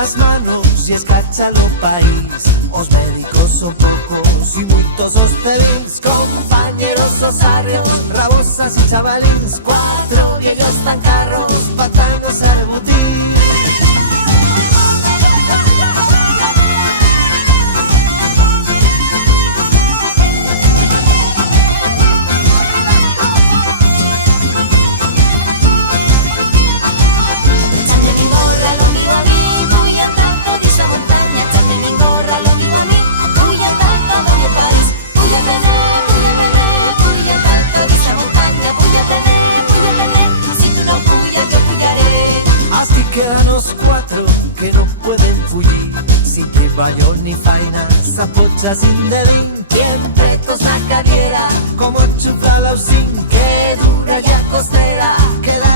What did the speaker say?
las manos y escáchalo país. Os médicos son pocos y muchos os pedís. Compañeros os arreos, rabosas y chavalins. 4 viejos tan carros, patanos al botín. Quedan los 4 que no pueden fugir, sin que vayan ni fainas, a pochas sin delín. Siempre tos la carriera, como chufla la sin que dura ya costera, que la